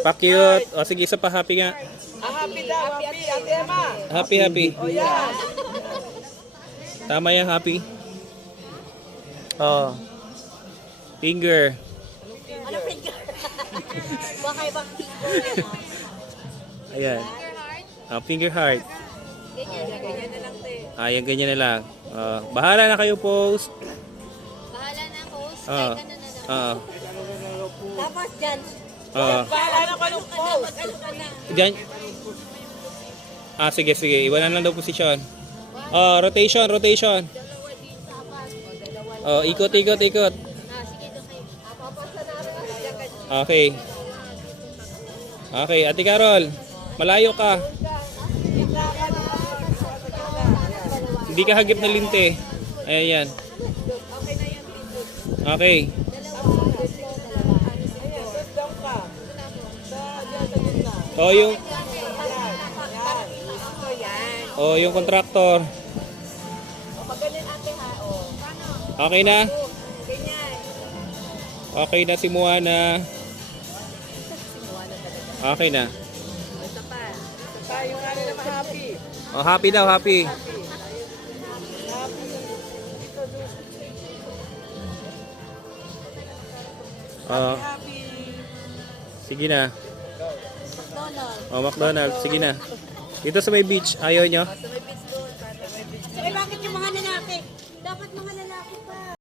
Pa-cute. O sige, isa pa happy nga. Happy daw, happy. Ate Emma. Happy, happy. O yan. Tama yan, happy. Oh. Finger. Ano finger? Baka ibang finger. Ayan. Finger heart. Ganyan na lang te. Ayan, ganyan na lang. Bahala na kayo post. Bahala na ako. Ah. Like na lang. Ah. Tapos dyan. Bahala na ko ng post. Mag-ano ka na. Diyan. Sige, sige. Iwanan lang daw posisyon. Rotation, rotation. Dalawa din sa apas. O dalawa. Ikot, ikot, ikot. Sige doon kayo. Papasa na rin. Okay. Okay, Ate Carol. Malayo ka. Hindi ka hagip na linte. Ayan. Okay. Yung yung contractor. Okay na? Okay na si Moana. Okay na. Tayo nga rin naman happy. Happy daw, happy. Happy. Sige na. McDonald's. McDonald's. Sige na. Dito sa may beach. Ayaw nyo?